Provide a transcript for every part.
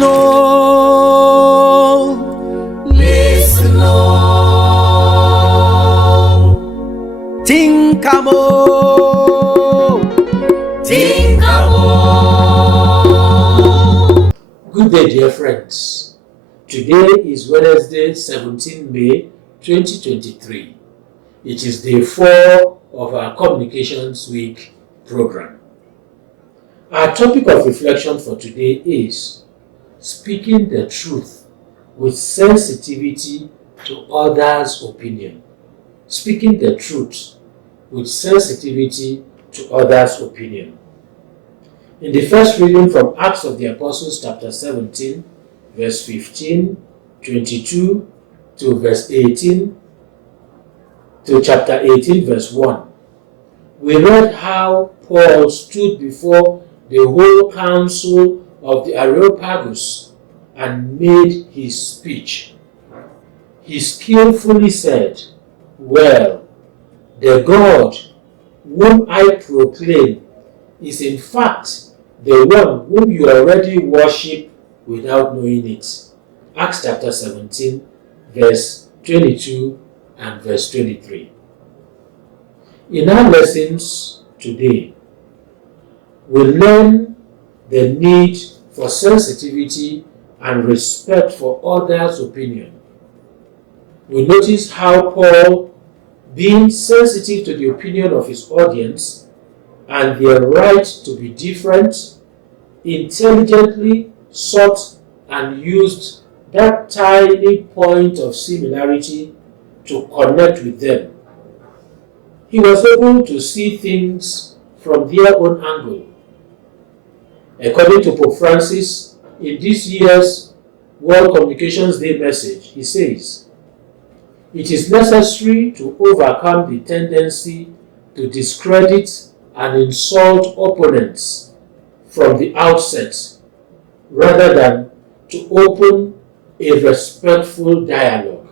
oh, listen, oh, think more. Good day, dear friends. Today is Wednesday, 17 May 2023. It is day 4 of our Communications Week program. Our topic of reflection for today is speaking the truth with sensitivity to others' opinion. Speaking the truth with sensitivity to others' opinion. In the first reading from Acts of the Apostles chapter 17, verse 15, 22 to verse 18 to chapter 18, verse 1, we read how Paul stood before the whole council of the Areopagus and made his speech. He skillfully said, "Well, the God whom I proclaim is in fact the one whom you already worship without knowing it." Acts chapter 17, verse 22 and verse 23. In our lessons today, we learn the need for sensitivity and respect for others' opinion. We notice how Paul, being sensitive to the opinion of his audience and their right to be different, intelligently sought and used that tiny point of similarity to connect with them. He was able to see things from their own angle. According to Pope Francis, in this year's World Communications Day message, he says, "It is necessary to overcome the tendency to discredit and insult opponents from the outset, rather than to open a respectful dialogue."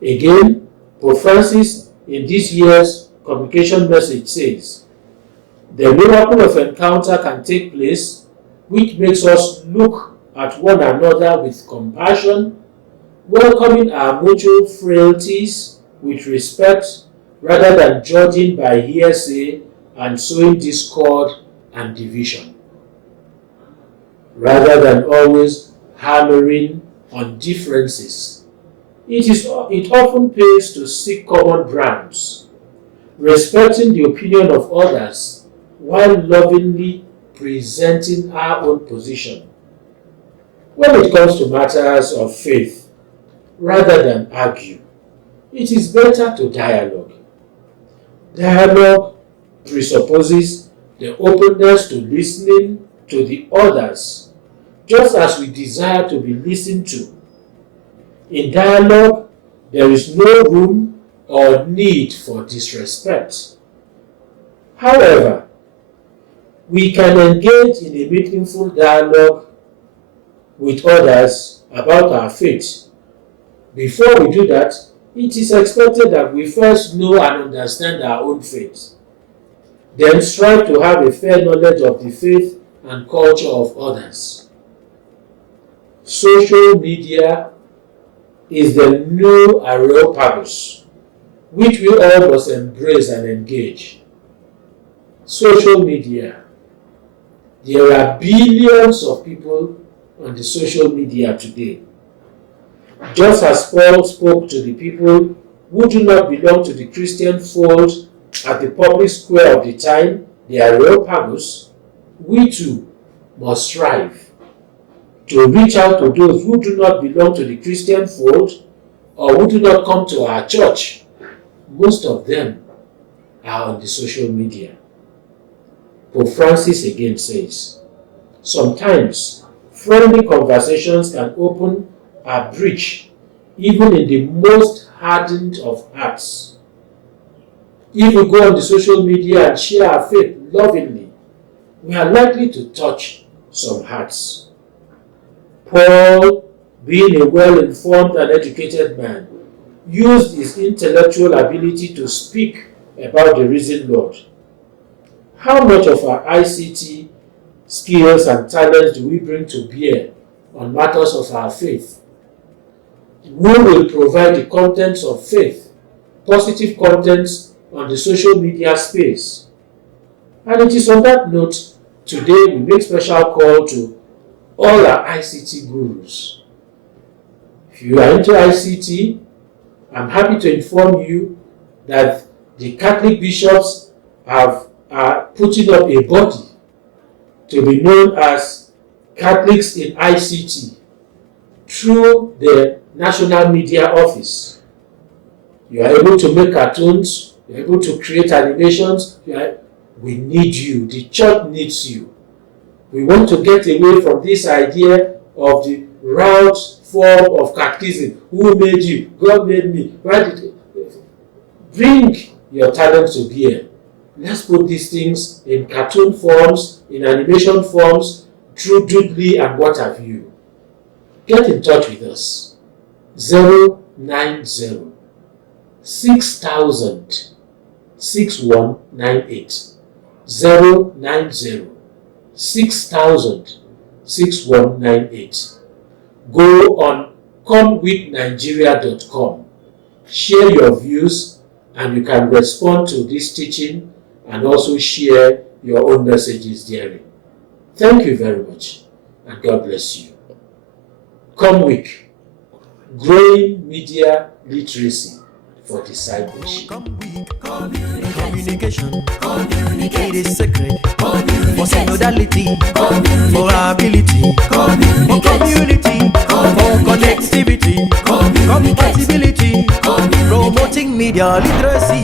Again, Pope Francis in this year's communication message says, "The miracle of encounter can take place, which makes us look at one another with compassion, welcoming our mutual frailties with respect, rather than judging by hearsay and sowing discord and division." Rather than always hammering on differences, it often pays to seek common grounds, respecting the opinion of others while lovingly presenting our own position. When it comes to matters of faith, rather than argue, it is better to dialogue. Dialogue presupposes the openness to listening to the others, just as we desire to be listened to. In dialogue, there is no room or need for disrespect. However, we can engage in a meaningful dialogue with others about our faith. Before we do that, it is expected that we first know and understand our own faith. Then strive to have a fair knowledge of the faith and culture of others. Social media is the new Areopagus, which we all must embrace and engage. Social media. There are billions of people on the social media today. Just as Paul spoke to the people who do not belong to the Christian fold at the public square of the time, the Areopagus, we too must strive to reach out to those who do not belong to the Christian fold or who do not come to our church. Most of them are on the social media. Pope Francis again says, sometimes friendly conversations can open a breach even in the most hardened of hearts. If we go on the social media and share our faith lovingly, we are likely to touch some hearts. Paul, being a well-informed and educated man, used his intellectual ability to speak about the risen Lord. How much of our ICT skills and talents do we bring to bear on matters of our faith? Who will provide the contents of faith, positive contents on the social media space? And it is on that note, today we make special call to all our ICT gurus. If you are into ICT, I'm happy to inform you that the Catholic bishops are putting up a body to be known as Catholics in ICT through the National Media Office. You are able to make cartoons, you are able to create animations. We need you. The church needs you. We want to get away from this idea of the route form of catechism. Who made you? God made me. Why did you? Bring your talent to bear. Let's put these things in cartoon forms, in animation forms, through Doodly and what have you. Get in touch with us. 090 6000 6198. 090 6000 6198. Go on comewithnigeria.com. Share your views and you can respond to this teaching and also share your own messages therein. Thank you very much and God bless you. ComWeek, growing media literacy for discipleship. Communication. It is sacred. For synodality. For ability. For community. For connectivity. Compatibility. Promoting media literacy.